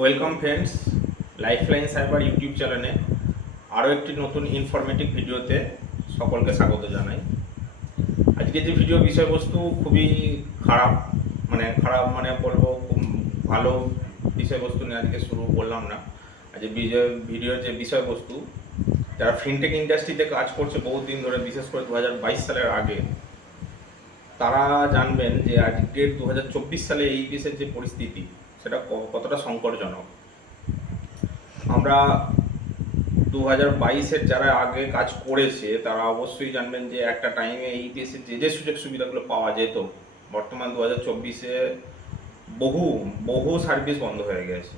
Welcome friends, lifeline cyber YouTube চ্যানেলে আরও একটি নতুন ইনফরমেটিভ ভিডিওতে সকলকে স্বাগত জানাই। আজকে যে ভিডিও বিষয়বস্তু খুবই খারাপ মানে বলবো ভালো বিষয়বস্তু নিয়ে আজকে শুরু করলাম না। আজকে ভিডিওর যে বিষয়বস্তু, যারা ফিনটেক ইন্ডাস্ট্রিতে কাজ করছে বহুদিন ধরে, বিশেষ করে 2022 সালের আগে, তারা জানবেন যে আজকের 2024 সালে এই দেশের যে পরিস্থিতি সেটা কতটা সংকটজনক। আমরা 2022-এর যারা আগে কাজ করেছে তারা অবশ্যই জানবেন যে একটা টাইমে এই দেশের যে সুযোগ সুবিধাগুলো পাওয়া যেত, বর্তমান 2024-এ বহু সার্ভিস বন্ধ হয়ে গেছে।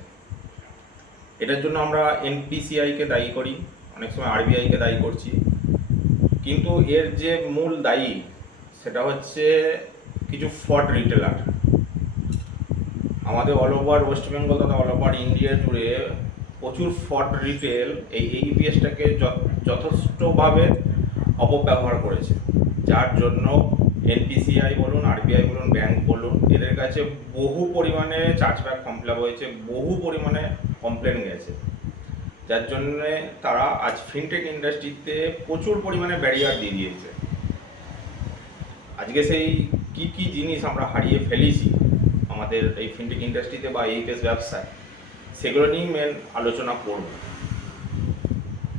এটার জন্য আমরা এনপিসিআইকে দায়ী করি, অনেক সময় আরবিআইকে দায়ী করছি, কিন্তু এর যে মূল দায়ী সেটা হচ্ছে কিছু ফ্রড রিটেলার। আমাদের অল ওভার ওয়েস্ট বেঙ্গল তথা অল ওভার ইন্ডিয়া জুড়ে প্রচুর ফ্রড রিটেল এই এইপিএসটাকে যথেষ্টভাবে অপব্যবহার করেছে, যার জন্য এনপিসিআই বলুন, আরবিআই বলুন, ব্যাংক বলুন, এদের কাছে বহু পরিমাণে চার্জব্যাক ফিল আপ হয়েছে, বহু পরিমাণে কমপ্লেন গেছে, যার জন্যে তারা আজ ফিনটেক ইন্ডাস্ট্রিতে প্রচুর পরিমাণে ব্যারিয়ার দিয়ে দিয়েছে। আজকে সেই কি জিনিস আমরা হারিয়ে ফেলেছি আমাদের এই ফিনটেক ইন্ডাস্ট্রিতে বা এইপিএস ব্যবসায়, সেগুলো নিয়ে মেন আলোচনা করব।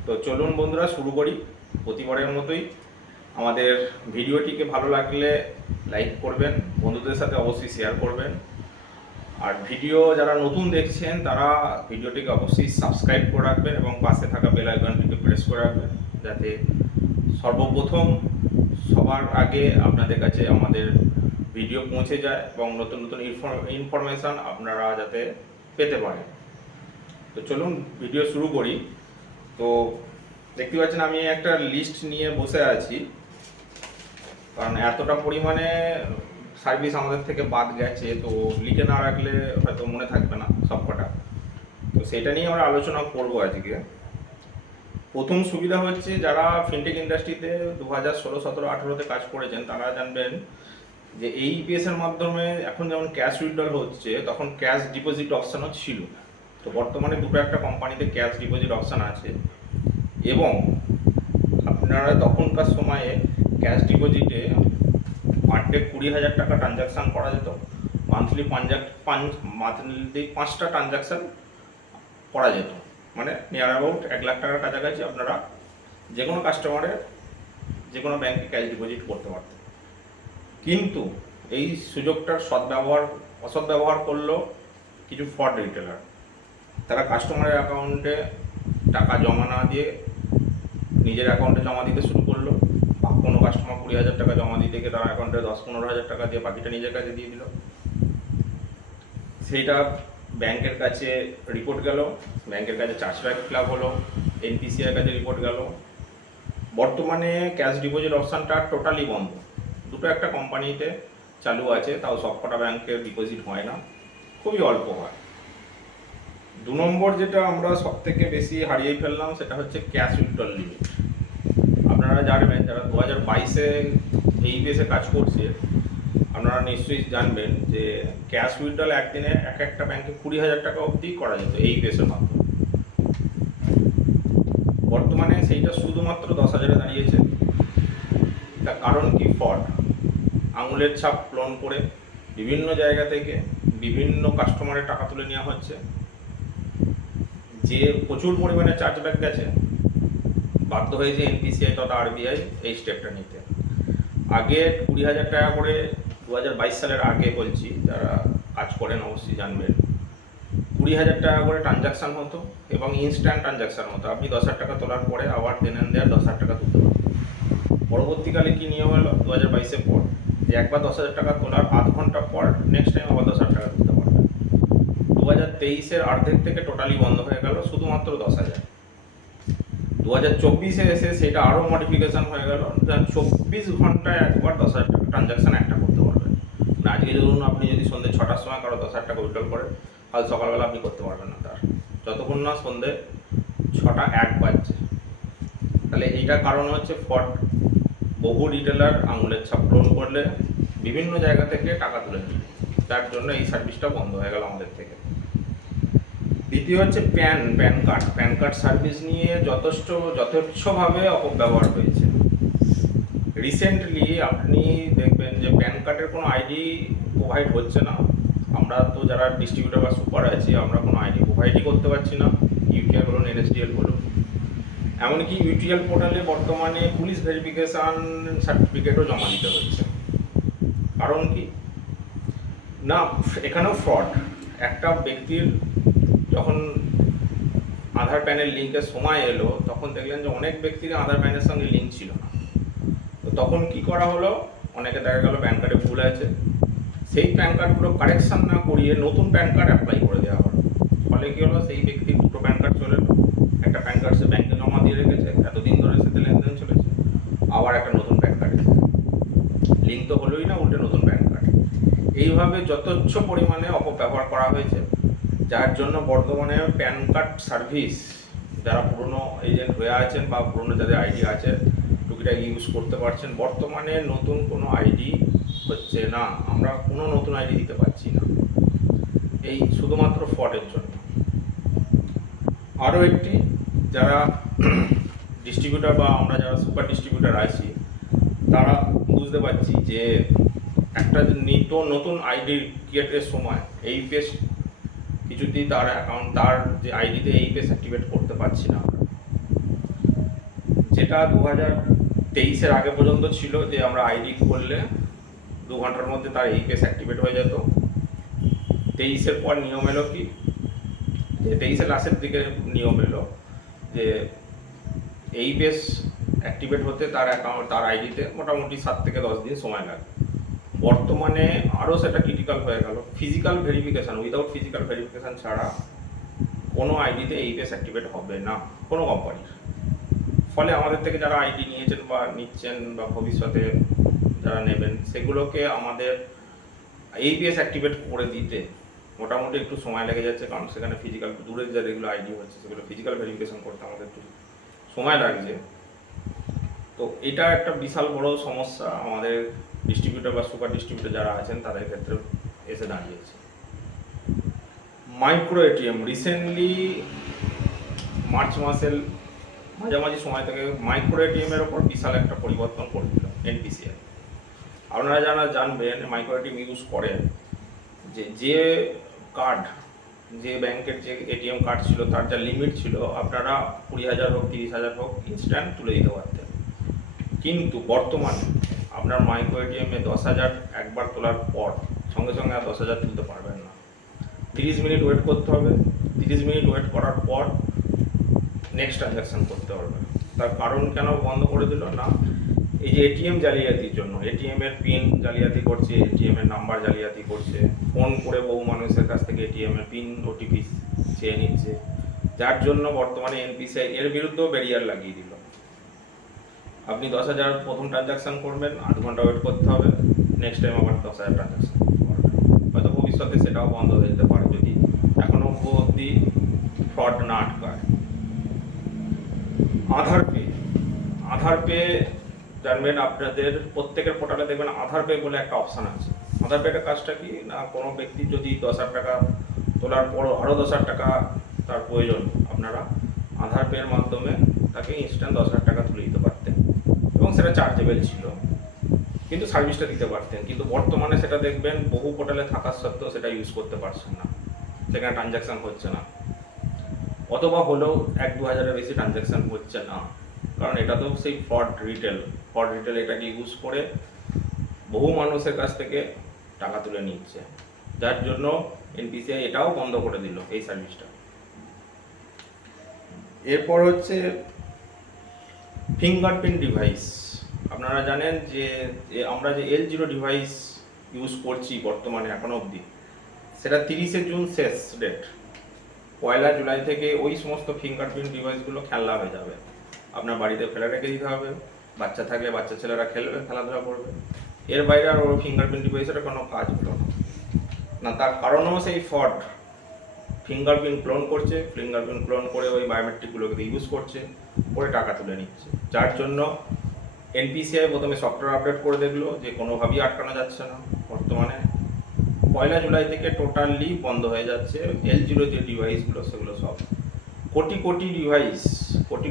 তো চলুন বন্ধুরা শুরু করি। প্রতিবারের মতোই আমাদের ভিডিওটিকে ভালো লাগলে লাইক করবেন, বন্ধুদের সাথে অবশ্যই শেয়ার করবেন, আর ভিডিও যারা নতুন দেখছেন তারা ভিডিওটিকে অবশ্যই সাবস্ক্রাইব করে রাখবেন এবং পাশে থাকা বেল আইকনটিকে প্রেস করে রাখবেন, যাতে সর্বপ্রথম সবার আগে আপনাদের কাছে আমাদের ভিডিও পৌঁছে যায় এবং নতুন নতুন ইনফরমেশান আপনারা যাতে পেতে পারেন। তো চলুন ভিডিও শুরু করি। তো দেখতে পাচ্ছেন আমি একটা লিস্ট নিয়ে বসে আছি, কারণ এতটা পরিমাণে সার্ভিস আমাদের থেকে বাদ গেছে, তো লিখে না রাখলে হয়তো মনে থাকবে না সবকটা। তো সেটা নিয়ে আমরা আলোচনা করব আজকে। প্রথম সুবিধা হচ্ছে যারা ফিনটেক ইন্ডাস্ট্রিতে 2016, 17, 18-তে কাজ করেছেন তারা জানবেন যে এই ইপিএসের মাধ্যমে এখন যেমন ক্যাশ উইথড্রল হচ্ছে, তখন ক্যাশ ডিপোজিট অপশানও ছিল। তো বর্তমানে দুটো একটা কোম্পানিতে ক্যাশ ডিপোজিট অপশান আছে, এবং আপনারা তখনকার সময়ে ক্যাশ ডিপোজিটে পার ডে 20,000 টাকা ট্রানজ্যাকশান করা যেত, মান্থলি 5টা ট্রানজ্যাকশান করা যেত, মানে নিয়ার অ্যাবাউট 1 লাখ টাকার কাছাকাছি আপনারা যে কোনো কাস্টমারের যে কোনো ব্যাংকে ক্যাশ ডিপোজিট করতে পারতেন। কিন্তু এই সুযোগটার অসদ্ব্যবহার করলো কিছু ফ্রড রিটেলার। তারা কাস্টমারের অ্যাকাউন্টে টাকা জমা না দিয়ে নিজের অ্যাকাউন্টে জমা দিতে শুরু করলো, বা কোনো কাস্টমার 20,000 টাকা জমা দিতে গিয়ে তার অ্যাকাউন্টে 10-15,000 টাকা দিয়ে বাকিটা নিজের কাছে দিয়ে দিল। সেইটা ব্যাংকের কাছে রিপোর্ট গেল, ব্যাংকের কাছে চার্জব্যাক ফিল আপ হলো, এনপিসিআইয়ের কাছে রিপোর্ট গেল। বর্তমানে ক্যাশ ডিপোজিট অপশানটা টোটালি বন্ধ। দুটো একটা কোম্পানিতে চালু আছে, তাও সবকটা ব্যাংকের ডিপোজিট হয় না, খুবই অল্প হয়। 2 নম্বর যেটা আমরা সব থেকে বেশি হারিয়ে ফেললাম সেটা হচ্ছে ক্যাশ উইথড্রল লিমিট। আপনারা জানবেন যারা 2022-এ এই বেসে কাজ করছে, আপনারা নিশ্চয়ই জানবেন যে ক্যাশ উইথড্রল একদিনে একটা ব্যাংকে 20,000 টাকা অবধি করা যেত এই বেসের মাধ্যমে। বর্তমানে সেইটা শুধুমাত্র 10,000-এ দাঁড়িয়েছে। তার কারণ কি? ফ্রড। আঙুলের ছাপ ক্লোন করে বিভিন্ন জায়গা থেকে বিভিন্ন কাস্টমারের টাকা তুলে নেওয়া হচ্ছে, যে প্রচুর পরিমাণে চার্জব্যাক গেছে, বাধ্য হয়েছে এনপিসিআই তথা আরবিআই এই স্টেপটা নিতে। আগে 20,000 টাকা করে 2022 সালের আগে বলছি, যারা কাজ করেন অবশ্যই জানবেন, 20,000 টাকা করে ট্রানজ্যাকশান হতো এবং ইনস্ট্যান্ট ট্রানজ্যাকশান হতো। আপনি 10,000 টাকা তোলার পরে আবার দেন অ্যান্ড দেয়ার 10,000 টাকা তুলতে পারতেন। পরবর্তীকালে কী নিয়ম হলো 2022-এর পর, যে একবার 10,000 টাকা তোলার আধ ঘন্টা পর নেক্সট টাইম আবার 10,000 টাকা তুলতে পারবেন। 2023-এর অর্ধেক থেকে টোটালি বন্ধ হয়ে গেল, শুধুমাত্র 10,000। 2024-এ এসে সেটা আরও মডিফিকেশান হয়ে গেল, 24 ঘন্টায় একবার 10,000 টাকা ট্রানজ্যাকশান একটা করতে পারবেন। মানে আজকে ধরুন আপনি যদি সন্ধ্যে 6টার সময় কারো 10,000 টাকা উইথড্রল করেন, কাল সকালবেলা আপনি করতে পারবেন না তার, যতক্ষণ না সন্ধ্যে 6টা 1 বাজছে। তাহলে এইটার কারণ হচ্ছে ফ্রড। বহু রিটেলার আঙুলের ছাপ ক্লোন করলে বিভিন্ন জায়গা থেকে টাকা তুলে নিয়ে, তার জন্য এই সার্ভিসটা বন্ধ হয়ে গেল আমাদের থেকে। দ্বিতীয় হচ্ছে প্যান কার্ড সার্ভিস নিয়ে যথেচ্ছভাবে অপব্যবহার হয়েছে। রিসেন্টলি আপনি দেখবেন যে প্যান কার্ডের কোনো আইডি প্রোভাইড হচ্ছে না। আমরা তো যারা ডিস্ট্রিবিউটার বা সুপার আছি, আমরা কোনো আইডি প্রোভাইডই করতে পারছি না, ইউটিআই বলুন, এনএসডিএল বলুন। এমনকি ইউটিএল পোর্টালে বর্তমানে পুলিশ ভেরিফিকেশান সার্টিফিকেটও জমা দিতে হচ্ছে। কারণ কি না, এখানেও ফ্রড। একটা ব্যক্তির যখন আধার প্যানের লিঙ্কের সময় এলো, তখন দেখলেন যে অনেক ব্যক্তির আধার প্যানের সঙ্গে লিঙ্ক ছিল না। তো তখন কি করা হলো, অনেকে দেখা গেল প্যান কার্ডে ভুল আছে, সেই প্যান কার্ডগুলো কারেকশান না করিয়ে নতুন প্যান কার্ড অ্যাপ্লাই করে দেওয়া হলো। ফলে কী হলো, সেই ব্যক্তির দুটো প্যান কার্ড চলে এলো। একটা প্যান কার্ড সে ব্যাংকে জমা দিয়ে রেখেছে, এতদিন ধরে সাথে লেনদেন চলেছে, আবার একটা নতুন প্যান কার্ড, লিঙ্ক তো হলোই না, উল্টে নতুন প্যান কার্ড। এইভাবে যথেচ্ছ পরিমাণে অপব্যবহার করা হয়েছে, যার জন্য বর্তমানে প্যান কার্ড সার্ভিস যারা পুরনো এজেন্ট হয়ে আছেন বা পুরনো যাদের আইডি আছে টুকিটাকি ইউজ করতে পারছেন, বর্তমানে নতুন কোনো আইডি হচ্ছে না, আমরা কোনো নতুন আইডি দিতে পারছি না, এই শুধুমাত্র ফ্রডের জন্য। আরও একটি, যারা ডিস্ট্রিবিউটার বা আমরা যারা সুপার ডিস্ট্রিবিউটার আছি, তারা বুঝতে পারছি যে একটা নতুন আইডি ক্রিয়েটের সময় এইপিএস কিছুতেই তার অ্যাকাউন্ট, তার যে আইডিতে এইপিএস অ্যাক্টিভেট করতে পারছি না, যেটা 2023-এর আগে পর্যন্ত ছিল যে আমরা আইডি করলে 2 ঘন্টার মধ্যে তার এইপিএস অ্যাক্টিভেট হয়ে যেত। 23-এর পর নিয়ম এলো কি, যে 23-এর লাস্টের দিকে নিয়ম এলো যে এইপিএস অ্যাক্টিভেট হতে তার অ্যাকাউন্ট, তার আইডিতে মোটামুটি 7 থেকে 10 দিন সময় লাগে। বর্তমানে আরও সেটা ক্রিটিক্যাল হয়ে গেল, physical verification, without physical verification ছাড়া কোনো আইডিতে এইপিএস অ্যাক্টিভেট হবে না কোনো কোম্পানির। ফলে আমাদের থেকে যারা আইডি নিয়েছেন বা নিচ্ছেন বা ভবিষ্যতে যারা নেবেন, সেগুলোকে আমাদের এইপিএস অ্যাক্টিভেট করে দিতে মোটামুটি একটু সময় লেগে যাচ্ছে, কারণ সেখানে ফিজিক্যাল দূরের যে যেগুলো আইডি হচ্ছে সেগুলো ফিজিক্যাল ভেরিফিকেশান করতে আমাদের একটু সময় লাগছে। তো এটা একটা বিশাল বড় সমস্যা আমাদের ডিস্ট্রিবিউটার বা সুপার ডিস্ট্রিবিউটার যারা আছেন তাদের ক্ষেত্রে এসে দাঁড়িয়েছে। মাইক্রো এটিএম রিসেন্টলি মার্চ মাসের মাঝামাঝি সময় থেকে মাইক্রো এটিএমের ওপর বিশাল একটা পরিবর্তন করে দিল এনপিসিআই। আপনারা যারা জানবেন মাইক্রো এটিএম ইউজ করেন, যে কার্ড, যে ব্যাংকের যে এটিএম কার্ড ছিল তার যা লিমিট ছিল, আপনারা 20,000 হোক 30,000 হোক ইনস্ট্যান্ট তুলে দিতে পারতেন। কিন্তু বর্তমানে আপনার মাইক্রো এটিএমে 10,000 একবার তোলার পর সঙ্গে সঙ্গে আর 10,000 তুলতে পারবেন না, 30 মিনিট ওয়েট করতে হবে। 30 মিনিট ওয়েট করার পর নেক্সট ট্রানজ্যাকশান করতে পারবে। তার কারণ কেন বন্ধ করে দিল না, এই যে এটিএম জালিয়াতির জন্য, এটিএমের পিন জালিয়াতি করছে, এটিএমের নাম্বার জালিয়াতি করছে, ফোন করে বহু মানুষের কাছ থেকে এটিএমের পিন ওটিপি চেয়ে নিচ্ছে, যার জন্য বর্তমানে এনপিসিআই এর বিরুদ্ধেও ব্যারিয়ার লাগিয়ে দিল। আপনি 10,000 প্রথম ট্রানজ্যাকশান করবেন, 8 ঘন্টা ওয়েট করতে হবে, নেক্সট টাইম আবার 10,000 ট্রানজ্যাকশান করতে পারবেন। হয়তো ভবিষ্যতে সেটাও বন্ধ হয়ে যেতে পারে যদি এখনও অবধি ফ্রড না আটকায়। আধার পে জানবেন, আপনাদের প্রত্যেকের পোর্টালে দেখবেন আধার পে বলে একটা অপশান আছে। আধার পেটার কাজটা কি না, কোনো ব্যক্তি যদি 10,000 টাকা তোলার পর আরও 10,000 টাকা তার প্রয়োজন, আপনারা আধার পের মাধ্যমে তাকে ইনস্ট্যান্ট 10,000 টাকা তুলে দিতে পারতেন এবং সেটা চার্জেবল ছিল, কিন্তু সার্ভিসটা দিতে পারতেন। কিন্তু বর্তমানে সেটা দেখবেন বহু পোর্টালে থাকার সত্ত্বেও সেটা ইউজ করতে পারছেন না, সেখানে ট্রানজ্যাকশান হচ্ছে না, অথবা হলেও 1-2 হাজারের বেশি ট্রানজ্যাকশান হচ্ছে না, কারণ এটা তো সেই ফ্রড রিটেল এটাকে ইউজ করে বহু মানুষের কাছ থেকে টাকা তুলে নিচ্ছে, যার জন্য এনপিসিআই এটাও বন্ধ করে দিল এই সার্ভিসটা। এরপর হচ্ছে ফিঙ্গারপ্রিন্ট ডিভাইস। আপনারা জানেন যে আমরা যে L0 ডিভাইস ইউজ করছি বর্তমানে এখনো অবধি, সেটা 30শে জুন শেষ ডেট। 1 জুলাই থেকে ওই সমস্ত ফিঙ্গারপ্রিন্ট ডিভাইসগুলো খেলনা হয়ে যাবে, আপনার বাড়িতে ফেলে রেখে দিতে হবে, বাচ্চা থাকলে বাচ্চা ছেলেরা খেলবে, খেলাধুলা করবে, এর বাইরে আর ওর ফিঙ্গারপ্রিন্ট ডিভাইসের কোনো কাজ হলো না। তার কারণও সেই ফ্রড, ফিঙ্গারপ্রিন্ট ক্লোন করছে, ফিঙ্গারপ্রিন্ট ক্লোন করে ওই বায়োমেট্রিকগুলোকে ইউজ করছে, করে টাকা তুলে নিচ্ছে, যার জন্য এনপিসিআই প্রথমে সফটওয়্যার আপডেট করে দেখলো যে কোনোভাবেই আটকানো যাচ্ছে না বর্তমানে। 1 জুলাই থেকে টোটালি বন্ধ হয়ে যাচ্ছে। L0 যে ডিভাইসগুলো সেগুলো সব কোটি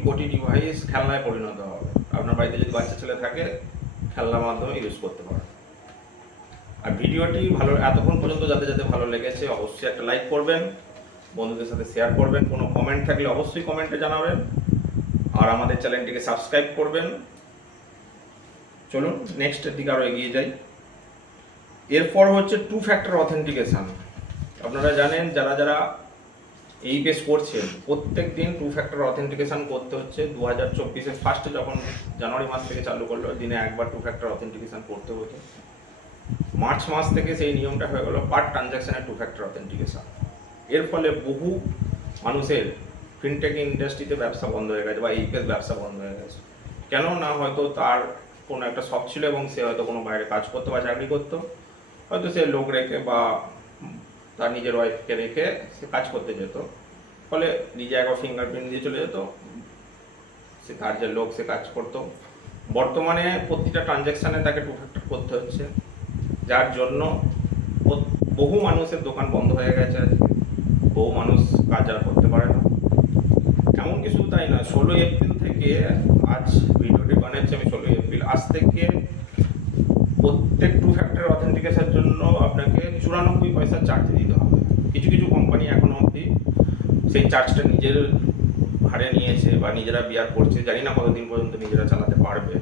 কোটি ডিভাইস খেলনায় পরিণত হবে। আপনার বাড়িতে যদি বাচ্চা ছেলে থাকে খেলনার মাধ্যমে ইউজ করতে পারেন। আর ভিডিওটি ভালো, এতক্ষণ পর্যন্ত যাতে ভালো লেগেছে অবশ্যই একটা লাইক করবেন, বন্ধুদের সাথে শেয়ার করবেন, কোনো কমেন্ট থাকলে অবশ্যই কমেন্টে জানাবেন, আর আমাদের চ্যানেলটিকে সাবস্ক্রাইব করবেন। চলুন নেক্সটের দিকে আরও এগিয়ে যাই। এরপর হচ্ছে 2 ফ্যাক্টর অথেন্টিকেশান। আপনারা জানেন যারা এইপিএস করছেন প্রত্যেক দিন 2 ফ্যাক্টর অথেন্টিকেশান করতে হচ্ছে। 2024-এর ফার্স্টে যখন জানুয়ারি মাস থেকে চালু করলো, দিনে একবার 2 ফ্যাক্টর অথেন্টিকেশান করতে হতো। মার্চ মাস থেকে সেই নিয়মটা হয়ে গেল পার ট্রানজ্যাকশানে 2 ফ্যাক্টর অথেন্টিকেশান। এর ফলে বহু মানুষের ফিনটেক ইন্ডাস্ট্রিতে ব্যবসা বন্ধ হয়ে গেছে বা এইপিএস ব্যবসা বন্ধ হয়ে গেছে। কেন না, হয়তো তার কোনো একটা শখ ছিল এবং সে হয়তো কোনো বাইরে কাজ করতো বা চাকরি করতো, হয়তো সে লোক রেখে বা তার নিজের ওয়াইফকে রেখে সে কাজ করতে যেত, ফলে নিজে একবার ফিঙ্গারপ্রিন্ট দিয়ে চলে যেত, সে তার যে লোক সে কাজ করতো। বর্তমানে প্রতিটা ট্রানজ্যাকশানে তাকে 2 ফ্যাক্টর করতে হচ্ছে, যার জন্য বহু মানুষের দোকান বন্ধ হয়ে গেছে। আজকে বহু মানুষ কাজ আর করতে পারে না। এমনকি শুধু তাই না, 16 এপ্রিল থেকে, আজ ভিডিওটি বানাচ্ছি আমি 16 এপ্রিল, আজ থেকে প্রত্যেক 2 ফ্যাক্টর অথেন্টিকেশনের জন্য আপনাকে 94 পয়সা চার্জ দিতে হবে। কিছু কোম্পানি এখনো অবধি সেই চার্জটা নিজের হারে নিয়েছে বা নিজেরা বিয়ার করছে, জানি না কতদিন পর্যন্ত নিজেরা চালাতে পারবে।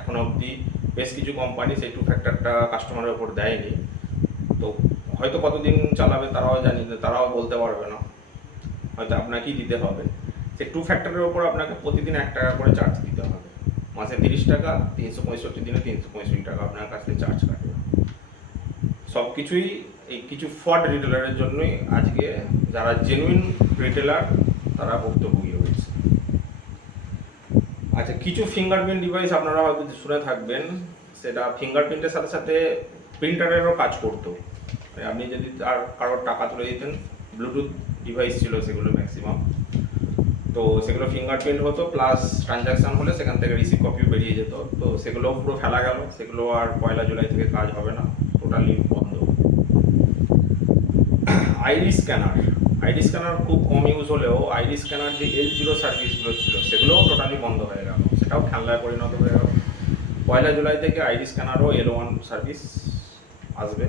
এখনো অবধি বেশ কিছু কোম্পানি সেই 2 ফ্যাক্টরটা কাস্টমারের ওপর দেয়নি, তো হয়তো কতদিন চালাবে তারাও বলতে পারবে না, হয়তো আপনাকেই দিতে হবে। সেই 2 ফ্যাক্টরের ওপর আপনাকে প্রতিদিন 1 টাকা করে চার্জ দিতে হবে। মাসে 30 টাকা, 365 দিনে 365 টাকা আপনার কাছ থেকে চার্জ কাটবে। সব কিছুই এই কিছু ফ্রড রিটেলারের জন্যই আজকে যারা জেনুইন রিটেলার তারা ভুক্তভোগী হয়েছে। আচ্ছা, কিছু ফিঙ্গারপ্রিন্ট ডিভাইস আপনারা হয়তো শুনে থাকবেন, সেটা ফিঙ্গারপ্রিন্টের সাথে সাথে প্রিন্টারেরও কাজ করতো। আপনি যদি কারোর টাকা তুলে দিতেন, ব্লুটুথ ডিভাইস ছিল সেগুলো ম্যাক্সিমাম, তো সেগুলো ফিঙ্গারপ্রিন্ট হতো প্লাস ট্রানজ্যাকশান হলে সেখান থেকে রিসিভ কপিও বেরিয়ে যেত। তো সেগুলো পুরো ফেলা গেল, সেগুলো আর 1 জুলাই থেকে কাজ হবে না, টোটালি বন্ধ। আইরিস স্ক্যানার খুব কম ইউজ হলেও আইরিস স্ক্যানার যে L0 সার্ভিসগুলো ছিল সেগুলোও টোটালি বন্ধ হয়ে গেল, সেটাও খেলনায় পরিণত হয়ে গেল। 1 জুলাই থেকে আইরিস স্ক্যানারও L1 সার্ভিস আসবে।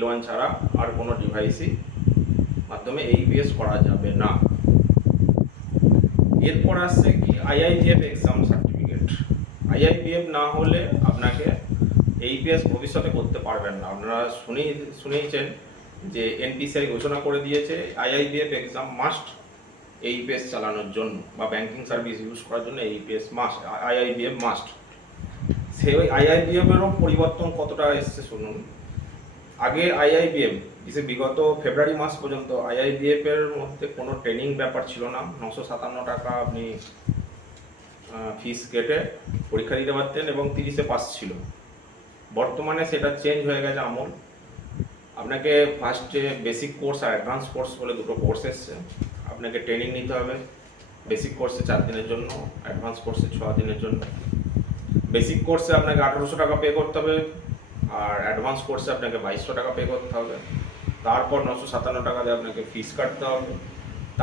L1 ছাড়া আর কোনো ডিভাইসই মাধ্যমে এইপিএস করা যাবে না। এরপর আসছে কি IIBF এক্সাম সার্টিফিকেট। IIBF না হলে আপনাকে এইপিএস ভবিষ্যতে করতে পারবেন না। আপনারা শুনেইছেন যে NPCI ঘোষণা করে দিয়েছে IIBF এক্সাম মাস্ট এইপিএস চালানোর জন্য বা ব্যাংকিং সার্ভিস ইউজ করার জন্য এইপিএস মাস্ট, IIBF মাস্ট। সেই IIBF-এরও পরিবর্তন কতটা এসছে শুনুন। আগে IIBF বিগত ফেব্রুয়ারি মাস পর্যন্ত IIBF-এর মধ্যে কোনো ট্রেনিং ব্যাপার ছিল না। 957 টাকা আপনি ফিস কেটে পরীক্ষা দিতে পারতেন এবং 30-এ পাস ছিল। বর্তমানে সেটা চেঞ্জ হয়ে গেছে আমল। আপনাকে ফার্স্টে বেসিক কোর্স আর অ্যাডভান্স কোর্স বলে 2টো কোর্স এসছে। আপনাকে ট্রেনিং নিতে হবে, বেসিক কোর্সে 4 দিনের জন্য, অ্যাডভান্স কোর্সে 6 দিনের জন্য। বেসিক কোর্সে আপনাকে 1800 টাকা পে করতে হবে আর অ্যাডভান্স কোর্সে আপনাকে 2200 টাকা পে করতে হবে। তারপর 957 টাকা দিয়ে আপনাকে ফিস কাটতে হবে।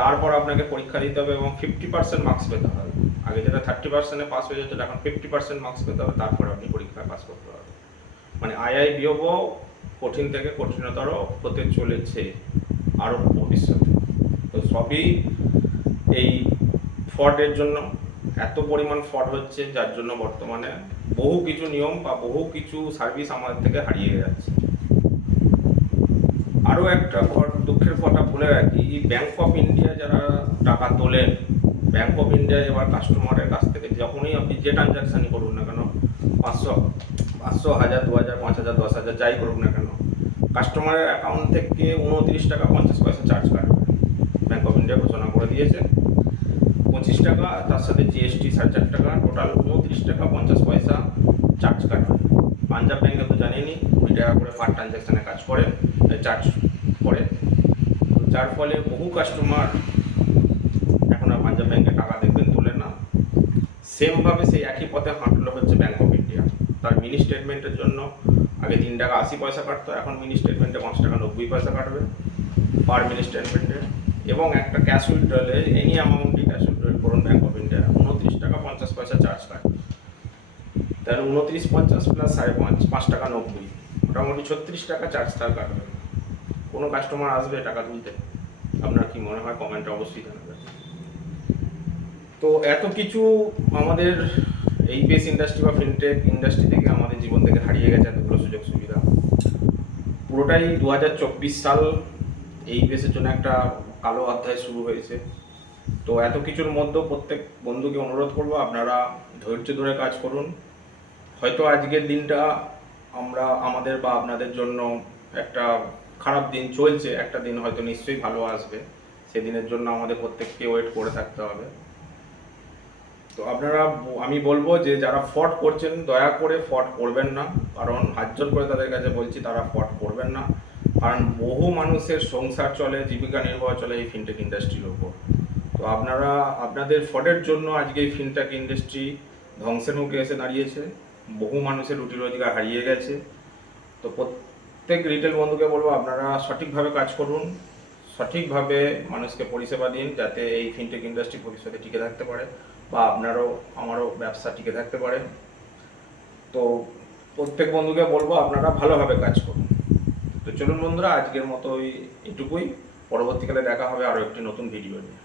তারপর আপনাকে পরীক্ষা দিতে হবে এবং 50% মার্কস পেতে হবে। আগে যেটা 30%-এ পাস হয়ে যেত, এখন 50% মার্কস পেতে হবে, তারপর আপনি পরীক্ষায় পাস করতে পারবেন। মানে IIBF-ও কঠিন থেকে কঠিনতর হতে চলেছে আরও ভবিষ্যতে। তো সবই এই ফ্রডের জন্য, এত পরিমাণ ফ্রড হচ্ছে যার জন্য বর্তমানে বহু কিছু নিয়ম বা বহু কিছু সার্ভিস আমাদের থেকে হারিয়ে যাচ্ছে। আরও একটা দুঃখের কথা বলে রাখি, ব্যাংক অফ ইন্ডিয়া যারা টাকা তোলেন, ব্যাংক অফ ইন্ডিয়া এবার কাস্টমারের কাছ থেকে যখনই আপনি যে ট্রানজ্যাকশানই করুন না কেন, 500, 1000, 2000, 5000, 10,000 যাই করুন না কেন, কাস্টমারের অ্যাকাউন্ট থেকে 29 টাকা 50 পয়সা চার্জ কাটবে। ব্যাংক অফ ইন্ডিয়া ঘোষণা করে দিয়েছে 25 টাকা, তার সাথে GST 4.5 টাকা, টোটাল 29 টাকা 50 পয়সা চার্জ কাটবে। পাঞ্জাব ব্যাংকে তো জানেনই 20 টাকা করে পার ট্রানজ্যাকশানে কাজ করে চার্জ করে, যার ফলে বহু কাস্টমার এখন আর পাঞ্জাব ব্যাংকে টাকা দেখবেন তোলে না। সেমভাবে সেই একই পথে হাঁটলো হচ্ছে ব্যাংক অফ ইন্ডিয়া। তার মিনি স্টেটমেন্টের জন্য আগে 3 টাকা 80 পয়সা কাটতো, এখন মিনি স্টেটমেন্টে 5 টাকা 90 পয়সা কাটবে পার মিনি স্টেটমেন্টে। এবং একটা ক্যাশ উইথড্রলে এনি অ্যামাউন্টই ক্যাশ উইথড্রল করুন ব্যাঙ্ক অফ ইন্ডিয়া, 29 টাকা 50 পয়সা চার্জ কাটে। তাহলে 29 50 প্লাস 5.5 5 টাকা 90, মোটামুটি 36 টাকা চার্জ তার কাটবে। কোনো কাস্টমার আসবে টাকা তুলতে? আপনার কি মনে হয়? কমেন্টে অবশ্যই জানাবেন। তো এত কিছু আমাদের এই পেস ইন্ডাস্ট্রি বা ফিনটেক ইন্ডাস্ট্রি থেকে আমাদের জীবন থেকে হারিয়ে গেছে, এতগুলো সুযোগ সুবিধা। পুরোটাই 2024 সাল এই পেসের জন্য একটা কালো অধ্যায় শুরু হয়েছে। তো এত কিছুর মধ্যেও প্রত্যেক বন্ধুকে অনুরোধ করবো, আপনারা ধৈর্য ধরে কাজ করুন। হয়তো আজকের দিনটা আমরা আমাদের বা আপনাদের জন্য একটা খারাপ দিন চলছে, একটা দিন হয়তো নিশ্চয়ই ভালো আসবে, সেদিনের জন্য আমাদের প্রত্যেককে ওয়েট করে থাকতে হবে। তো আপনারা, আমি বলবো যে যারা ফ্রড করছেন দয়া করে ফ্রড করবেন না, কারণ হাত জোর করে তাদের কাছে বলছি তারা ফ্রড করবেন না। কারণ বহু মানুষের সংসার চলে, জীবিকা নির্বাহ চলে এই ফিনটেক ইন্ডাস্ট্রির উপর। তো আপনারা আপনাদের ফ্রডের জন্য আজকে এই ফিনটেক ইন্ডাস্ট্রি ধ্বংসের মুখে এসে দাঁড়িয়েছে, বহু মানুষের রুটি রোজগার হারিয়ে গেছে। তো প্রত্যেক রিটেল বন্ধুকে বলবো আপনারা সঠিকভাবে কাজ করুন, সঠিকভাবে মানুষকে পরিষেবা দিন, যাতে এই ফিনটেক ইন্ডাস্ট্রি ভবিষ্যতে টিকে থাকতে পারে বা আপনারও আমারও ব্যবসা টিকে থাকতে পারে। তো প্রত্যেক বন্ধুকে বলবো আপনারা ভালোভাবে কাজ করুন। তো চলুন বন্ধুরা, আজকের মতো এটুকুই। পরবর্তীকালে দেখা হবে আরও একটি নতুন ভিডিও নিয়ে।